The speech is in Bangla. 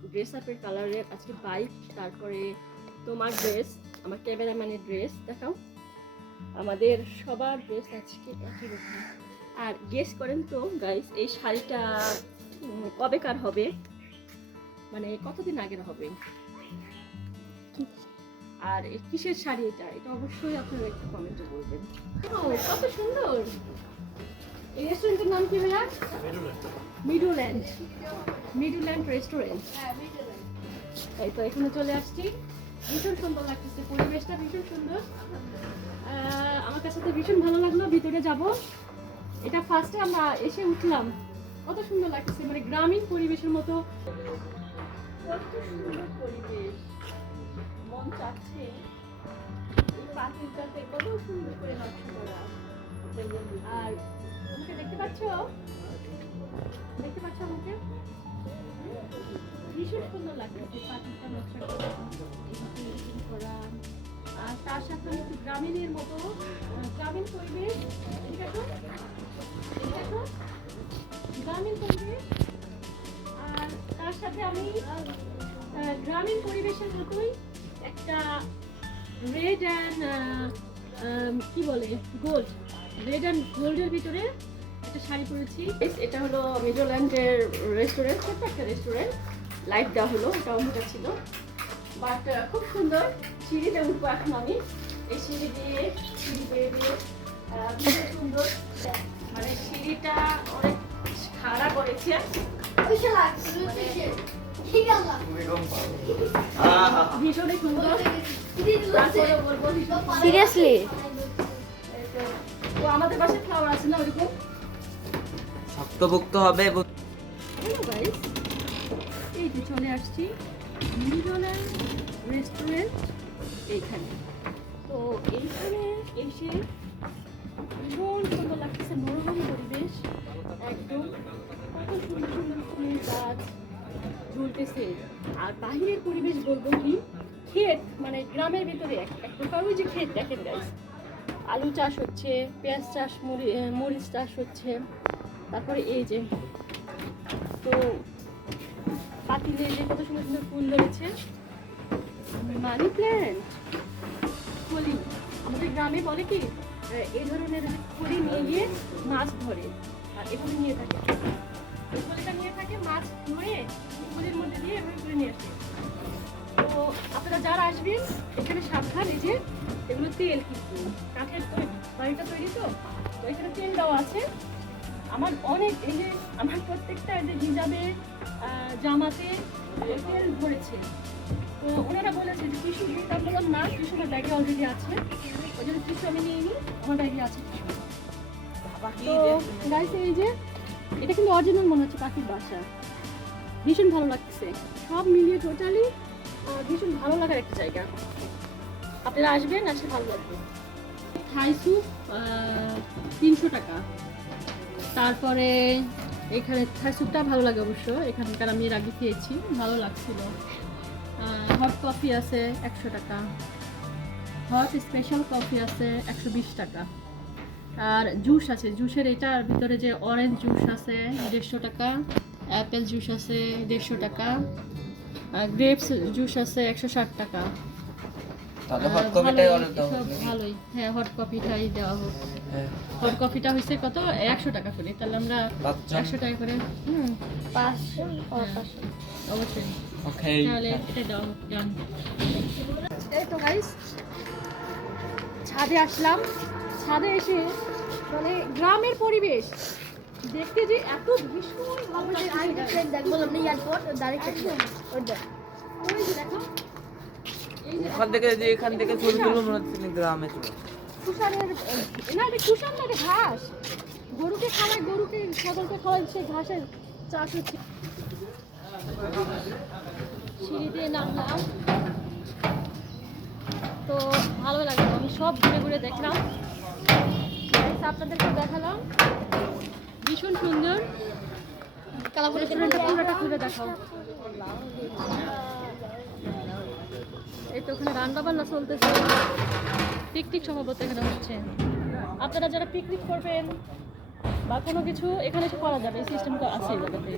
ড্রেস আপের কালারের আজকে বাইক, তারপরে তোমার ড্রেস, আমার ক্যামেরাম্যানের ড্রেস দেখাও। আমাদের সবার ড্রেস আজকে একই রকম। আর গেস করেন তো গাইস, এই শাড়িটা কবেকার হবে, মানে কতদিন আগের হবে, আর কিসের শাড়ি এটা, এটা অবশ্যই আপনারা একটু কমেন্টে বলবেন। ও কত সুন্দর! এই রেস্টুরেন্টের নাম কি ভাইয়া? মিডোল্যান্ড। মিডোল্যান্ড রেস্টুরেন্ট। এই তো এখানে চলে আসছি। ভীষণ সুন্দর লাগতেছে, পরিবেশটা ভীষণ সুন্দর। আমার কাছে তো ভীষণ ভালো লাগলো। ভিতরে যাব, এটা ফার্স্টে আমরা এসে উঠলাম, কত সুন্দর লাগতেছে, মানে গ্রামীণ পরিবেশের মতো। কত সুন্দর পরিবেশ, মন চাচ্ছে এই পাখিটাতে কত সুন্দর করে নকশা করা। আর আমাকে দেখতে পাচ্ছ, দেখতে পাচ্ছ আমাকে? ভীষণ সুন্দর লাগছে পাখিটা নকশা করা। আর তার সাথে একটু গ্রামীণের মতো, গ্রামীণ পরিবেশ। গ্রামীণ পরিবেশ, আর তার সাথে আমি গ্রামীণ পরিবেশের মতোই একটা রেড অ্যান্ড কি বলে গোল্ড, রেড অ্যান্ড গোল্ডের ভিতরে একটা শাড়ি পরেছি। এটা হলো মিডোল্যান্ডের রেস্টুরেন্ট, ছোট্ট একটা রেস্টুরেন্ট। লাইট দেওয়া হলো, এটা অন্ধকার ছিল, বাট খুব সুন্দর। সিঁড়িতে উঠবো এখন আমি, এই সিঁড়ি দিয়ে সিঁড়ি বেয়ে দিয়ে ভীষণ সুন্দর, মানে সিঁড়িটা অনেক খাড়া করেছে। ভীষণই সুন্দর, সিরিয়াসলি তো আমাদের বাসায় ফ্লাওয়ার আছে না ওরকম শক্তপোক্ত হবে। হ্যালো গাইস, এই যে চলে আসছি মিডোল্যান্ড রেস্টুরেন্ট এইখানে। তো এইখানে এসে ভীষণ সুন্দর লাগতেছে, মনোরম পরিবেশ একদম। কত সুন্দর সুন্দর ফুল গাছ ঝুলতেছে, আর বাহিরের পরিবেশ বলবো কি, ক্ষেত, মানে গ্রামের ভিতরে এক প্রকার ওই যে ক্ষেত দেখেন গাইস, আলু চাষ হচ্ছে, পেঁয়াজ চাষ, মরিচ চাষ হচ্ছে। তারপরে এই যে তো পাতিলে যে কত সুন্দর সুন্দর ফুল ধরেছে, মানি প্ল্যান্ট, কলি। আমাদের গ্রামে বলে কি, এই ধরনের কলি নিয়ে গিয়ে মাছ ধরে, আর এগুলো নিয়ে থাকে, এই কলিটা নিয়ে থাকে, মাছ ধরে কলির মধ্যে দিয়ে এভাবে করে নিয়ে আসে। তো আপনারা যারা আসবেন এখানে সাবধান, এই যে এগুলো তেল, কিন্তু কাঠের বাড়িটা তৈরি, তো এখানে তেল দেওয়া আছে। আমার অনেক, এই যে আমার প্রত্যেকটা এই যে হিজাবে, জামাতে তেল ধরেছে। তো ওনারা বলেছে যে টিস্যু দিতে, আমি বললাম না, টিস্যু আমার ব্যাগে অলরেডি আছে, ওই জন্য টিস্যু আমি নিয়ে নিই, আমার ব্যাগে আছে টিস্যু। তো গাইস, এই যে এটা কিন্তু অরিজিনাল মনে হচ্ছে পাখির বাসা, ভীষণ ভালো লাগছে। সব মিলিয়ে টোটালি ভীষণ ভালো লাগার একটা জায়গা। আপনারা আসবেন, আসে ভালো লাগবে। থাই স্যুপ 300 টাকা। তারপরে এখানে থাই স্যুপটা ভালো লাগে অবশ্য, এখানকার আমি এর আগে খেয়েছি, ভালো লাগছিল। হট কফি আছে 100 টাকা, হট স্পেশাল কফি আছে 120 টাকা। আর জুস আছে, জুসের এটার ভিতরে যে অরেঞ্জ জুস আছে 150 টাকা, অ্যাপেল জুস আছে 150 টাকা, গ্রেপস জুস আছে 160 টাকা। ভালোই, হ্যাঁ, হট কফিটাই দেওয়া হোক। হট কফিটা হয়েছে কত, 100 টাকা করে, তাহলে আমরা 100 টাকা করে 500 অবশ্যই, ওকে, তাহলে এটা দেওয়া হোক। এই তো গাইস, ছাদে আসলাম। ছাদে এসে মানে গ্রামের পরিবেশ দেখতে যে এত ভীষণ ভালো লাগছে। দেখবো আপনি এয়ারপোর্ট ডাইরেক্ট ওটা ওই যে দেখো, এই যে ওখান থেকে যে এখান থেকে ছবি তুলো মনে হচ্ছে গ্রামে চলে। কুষাণের না, এটা কুষাণ না, এটা ঘাস। গরুকে খাওয়ায়, গরুকে ছাগলকে খাওয়ায়, সে ঘাসের চাষ হচ্ছে। সিঁড়ি দিয়ে নামলাম, তো ভালো লাগলো। আমি সব ঘুরে ঘুরে দেখলাম, আপনাদেরকে দেখালাম, ভীষণ সুন্দর। রেস্টুরেন্টটা পুরোটা ঘুরে দেখাও। এই তো ওখানে রান্না বান্না চলতেছে, পিকনিক সম্ভবত এখানে হচ্ছে। আপনারা যারা পিকনিক করবেন বা কোনো কিছু এখানে এসে করা যাবে, এই সিস্টেমটা আছে এই জায়গাতে।